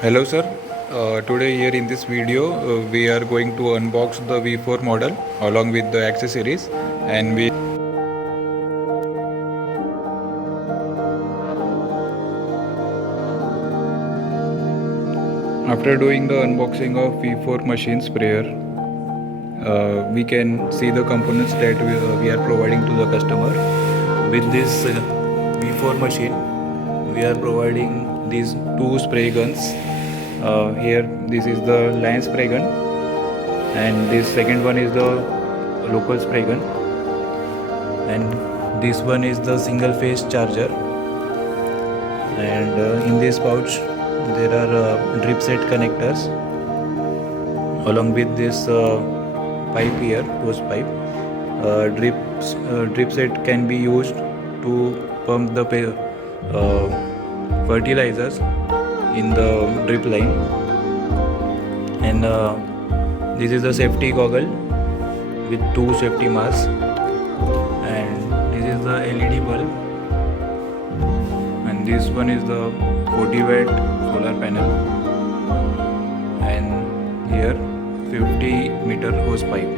Hello sir, today here in this video we are going to unbox the V4 model along with the accessories, and we after doing the unboxing of V4 machine sprayer, we can see the components that we are providing to the customer. With this V4 machine we are providing these two spray guns. Here this is the line spray gun, and this second one is the local spray gun, and this one is the single phase charger. And in this pouch there are drip set connectors along with this pipe here, hose pipe. Drip set can be used to pump the fertilizers in the drip line. And this is the safety goggle with two safety masks, and this is the LED bulb, and this one is the 40 watt solar panel, and here 50 meter hose pipe.